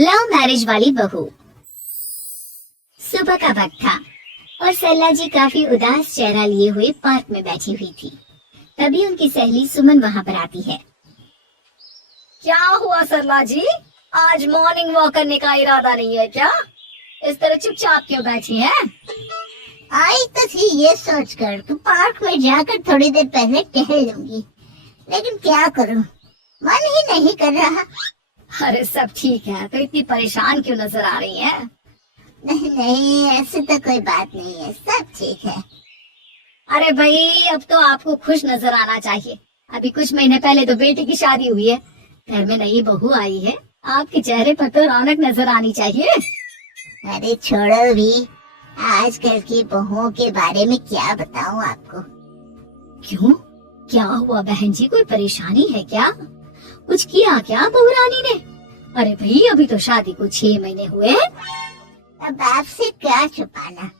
Love marriage वाली बहू। सुबह का वक्त था और सरला जी काफी उदास चेहरा लिए हुए पार्क में बैठी हुई थी। तभी उनकी सहेली सुमन वहाँ पर आती है। क्या हुआ सरला जी, आज मॉर्निंग वॉक करने का इरादा नहीं है क्या? इस तरह चुपचाप क्यों बैठी हैं? आई तो थी ये सोचकर कि पार्क में जाकर थोड़ी देर पहले टहल लूंगी, लेकिन क्या करूं, मन ही नहीं कर रहा। अरे सब ठीक है, तो इतनी परेशान क्यों नजर आ रही हैं? नहीं नहीं, ऐसी तो कोई बात नहीं है, सब ठीक है। अरे भाई, अब तो आपको खुश नजर आना चाहिए। अभी कुछ महीने पहले तो बेटी की शादी हुई है, घर में नई बहू आई है, आपके चेहरे पर तो रौनक नजर आनी चाहिए। अरे छोड़ो भी, आजकल की बहुओं के बारे में क्या बताऊं आपको। क्यों, क्या हुआ बहन जी, कोई परेशानी है क्या? कुछ किया क्या बहू रानी ने? अरे भाई, अभी तो शादी को 6 महीने हुए हैं। अब आपसे क्या छुपाना,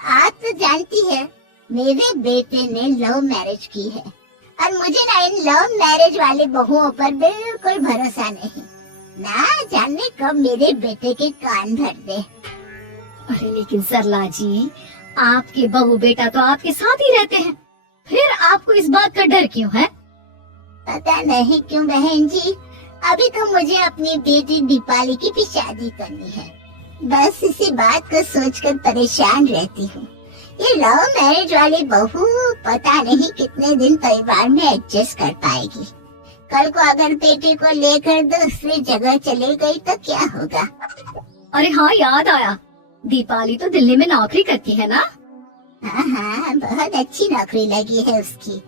आप तो जानती है मेरे बेटे ने लव मैरिज की है और मुझे ना इन लव मैरिज वाले बहुओं पर बिल्कुल भरोसा नहीं। ना जाने कब मेरे बेटे के कान भर दे। अरे लेकिन सरला जी, आपके बहू बेटा तो आपके साथ ही रहते हैं, फिर आपको इस बात का डर क्यों है? पता नहीं क्यों बहन जी, अभी तो मुझे अपनी बेटी दीपाली की भी शादी करनी है। बस इसी बात को सोचकर परेशान रहती हूँ। ये लव मैरिज वाली बहू पता नहीं कितने दिन परिवार में एडजस्ट कर पाएगी। कल को अगर बेटे को लेकर दूसरी जगह चली गई तो क्या होगा? अरे हाँ, याद आया, दीपाली तो दिल्ली में नौकरी करती है ना? हाँ, बहुत अच्छी नौकरी लगी है उसकी।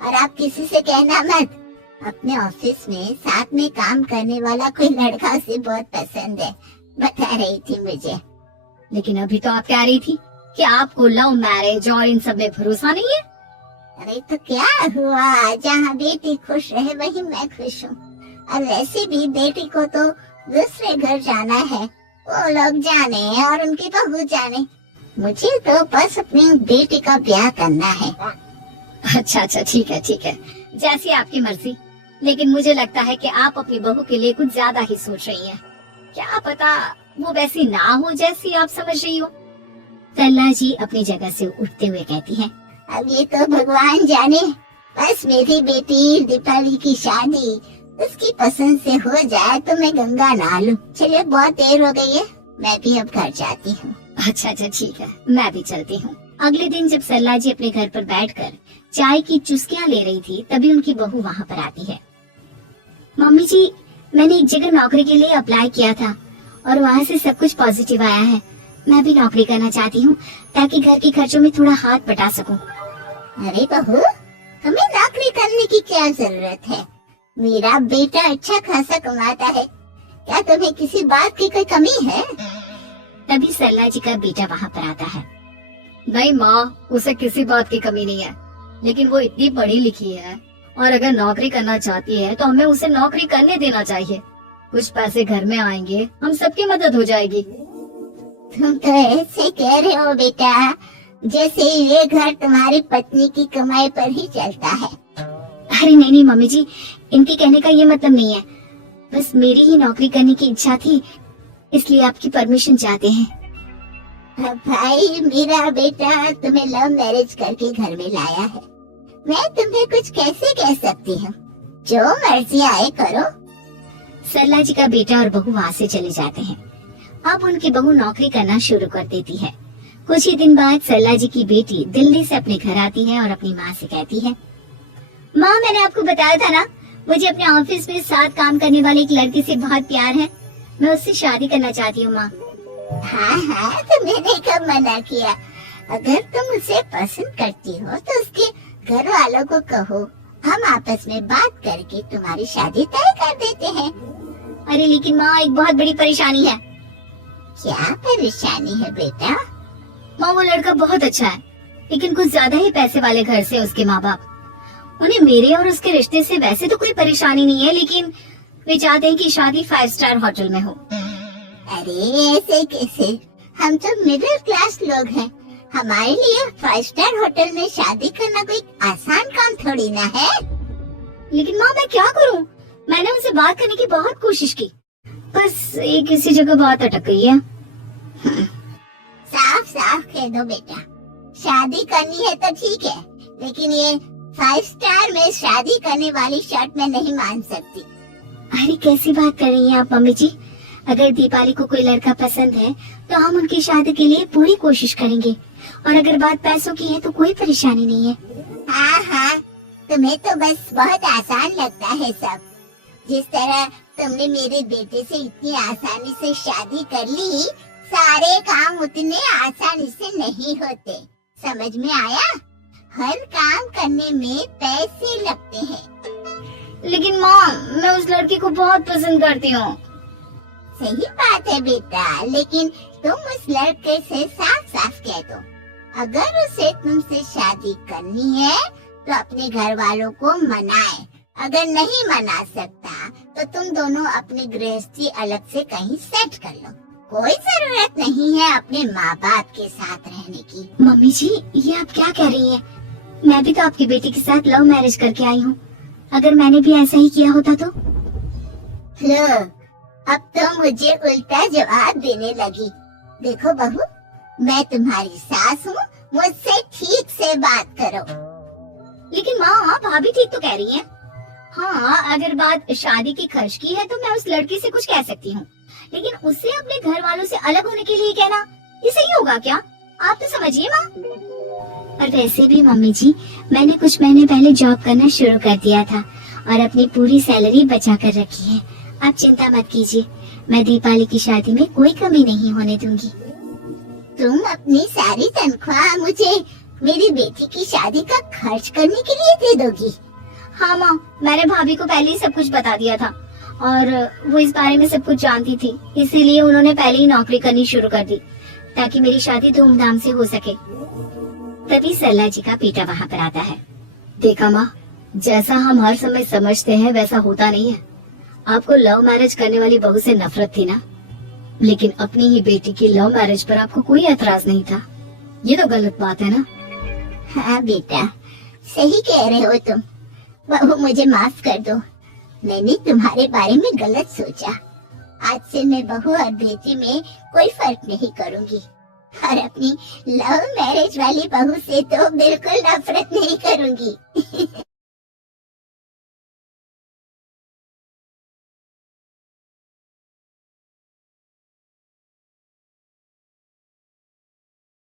और आप किसी से कहना मत, अपने ऑफिस में साथ में काम करने वाला कोई लड़का उसे बहुत पसंद है, बता रही थी मुझे। लेकिन अभी तो आप कह रही थी कि आपको लव मैरिज और इन सब में भरोसा नहीं है। अरे तो क्या हुआ, जहाँ बेटी खुश रहे वही मैं खुश हूँ। और वैसे भी बेटी को तो दूसरे घर जाना है, वो लोग जाने और उनकी बहू जाने, मुझे तो बस अपनी बेटी का ब्याह करना है। अच्छा, ठीक है, जैसी आपकी मर्जी। लेकिन मुझे लगता है कि आप अपनी बहू के लिए कुछ ज्यादा ही सोच रही हैं। क्या पता वो वैसी ना हो जैसी आप समझ रही हो। सरला जी अपनी जगह से उठते हुए कहती हैं, अब ये तो भगवान जाने, बस मेरी बेटी दीपाली की शादी उसकी पसंद से हो जाए तो मैं गंगा नहा लूं। चलिए बहुत देर हो गई है, मैं भी अब घर जाती हूँ। अच्छा, ठीक है, मैं भी चलती हूँ। अगले दिन जब सरला जी अपने घर पर बैठकर चाय की चुस्कियाँ ले रही थी, तभी उनकी बहू वहाँ पर आती है। मम्मी जी, मैंने एक जगह नौकरी के लिए अप्लाई किया था और वहाँ से सब कुछ पॉजिटिव आया है। मैं भी नौकरी करना चाहती हूँ ताकि घर के खर्चों में थोड़ा हाथ बटा सकूं। अरे बहू, हमें नौकरी करने की क्या जरूरत है? मेरा बेटा अच्छा खासा कमाता है, क्या तुम्हें किसी बात की कोई कमी है? तभी सरला जी का बेटा वहाँ पर आता है। नहीं माँ, उसे किसी बात की कमी नहीं है, लेकिन वो इतनी पढ़ी लिखी है और अगर नौकरी करना चाहती है तो हमें उसे नौकरी करने देना चाहिए। कुछ पैसे घर में आएंगे, हम सबकी मदद हो जाएगी। तुम तो ऐसे कह रहे हो बेटा जैसे ये घर तुम्हारी पत्नी की कमाई पर ही चलता है। अरे नहीं मम्मी जी, इनके कहने का ये मतलब नहीं है, बस मेरी ही नौकरी करने की इच्छा थी, इसलिए आपकी परमिशन चाहते हैं। अब भाई, मेरा बेटा तुम्हें लव मैरिज करके घर में लाया है, मैं तुम्हें कुछ कैसे कह सकती हूँ? जो मर्जी आए करो। सरला जी का बेटा और बहू वहाँ से चले जाते हैं। अब उनकी बहू नौकरी करना शुरू कर देती है। कुछ ही दिन बाद सरला जी की बेटी दिल्ली से अपने घर आती है और अपनी माँ से कहती है, माँ, मैंने आपको बताया था ना, मुझे अपने ऑफिस में साथ काम करने वाली एक लड़की से बहुत प्यार है, मैं उससे शादी करना चाहती हूँ माँ। हाँ, तो मैंने कब मना किया? अगर तुम उसे पसंद करती हो तो उसके घर वालों को कहो, हम आपस में बात करके तुम्हारी शादी तय कर देते हैं। अरे लेकिन माँ, एक बहुत बड़ी परेशानी है। क्या परेशानी है बेटा? माँ, वो लड़का बहुत अच्छा है, लेकिन कुछ ज्यादा ही पैसे वाले घर से उसके माँ बाप। उन्हें मेरे और उसके रिश्ते से वैसे तो कोई परेशानी नहीं है, लेकिन वे चाहते हैं कि शादी 5 स्टार होटल में हो। अरे ऐसे कैसे? हम तो मिडिल क्लास लोग हैं, हमारे लिए 5 स्टार होटल में शादी करना कोई आसान काम थोड़ी ना है। लेकिन माँ, मैं क्या करूँ? मैंने उनसे बात करने की बहुत कोशिश की, बस एक इसी जगह बात अटक गई है। साफ साफ कह दो बेटा, शादी करनी है तो ठीक है, लेकिन ये 5 स्टार में शादी करने वाली शर्त मैं नहीं मान सकती। अरे कैसी बात कर रही हैं आप मम्मी जी? अगर दीपाली को कोई लड़का पसंद है तो हम उनकी शादी के लिए पूरी कोशिश करेंगे, और अगर बात पैसों की है तो कोई परेशानी नहीं है। हाँ हाँ, तुम्हें तो बस बहुत आसान लगता है सब। जिस तरह तुमने मेरे बेटे से इतनी आसानी से शादी कर ली, सारे काम उतने आसानी से नहीं होते। समझ में आया? हर काम करने में पैसे लगते हैं। लेकिन माँ, मैं उस लड़की को बहुत पसंद करती हूँ। सही बात है बेटा, लेकिन तुम उस लड़के से साफ साफ कह दो, अगर उसे तुमसे शादी करनी है तो अपने घर वालों को मनाए। अगर नहीं मना सकता तो तुम दोनों अपनी गृहस्थी अलग से कहीं सेट कर लो। कोई जरूरत नहीं है अपने माँ बाप के साथ रहने की। मम्मी जी, ये आप क्या कह रही हैं? मैं भी तो आपकी बेटी के साथ लव मैरिज करके आई हूँ। अगर मैंने भी ऐसा ही किया होता तो? लो, अब तो मुझे उल्टा जवाब देने लगी। देखो बहू, मैं तुम्हारी सास हूँ, मुझसे ठीक से बात करो। लेकिन माँ, भाभी ठीक तो कह रही हैं। हाँ, अगर बात शादी की खर्च की है तो मैं उस लड़की से कुछ कह सकती हूँ, लेकिन उसे अपने घर वालों से अलग होने के लिए कहना, ये सही होगा क्या? आप तो समझिए माँ। और वैसे भी मम्मी जी, मैंने कुछ महीने पहले जॉब करना शुरू कर दिया था और अपनी पूरी सैलरी बचा कर रखी है। आप चिंता मत कीजिए, मैं दीपाली की शादी में कोई कमी नहीं होने दूंगी। तुम अपनी सारी तनख्वाह मुझे मेरी बेटी की शादी का खर्च करने के लिए दे दोगी? हाँ माँ, मैंने भाभी को पहले ही सब कुछ बता दिया था और वो इस बारे में सब कुछ जानती थी, इसीलिए उन्होंने पहले ही नौकरी करनी शुरू कर दी ताकि मेरी शादी धूमधाम से हो सके। तभी सरला जी का बेटा वहाँ पर आता है। देखा माँ, जैसा हम हर समय समझते हैं वैसा होता नहीं है। आपको लव मैरिज करने वाली बहू से नफरत थी ना, लेकिन अपनी ही बेटी की लव मैरिज पर आपको कोई एतराज नहीं था। ये तो गलत बात है ना? हाँ बेटा, सही कह रहे हो तुम। बहू, मुझे माफ कर दो, मैंने तुम्हारे बारे में गलत सोचा। आज से मैं बहू और बेटी में कोई फर्क नहीं करूंगी, और अपनी लव मैरिज वाली बहू से तो बिल्कुल नफरत नहीं करूंगी।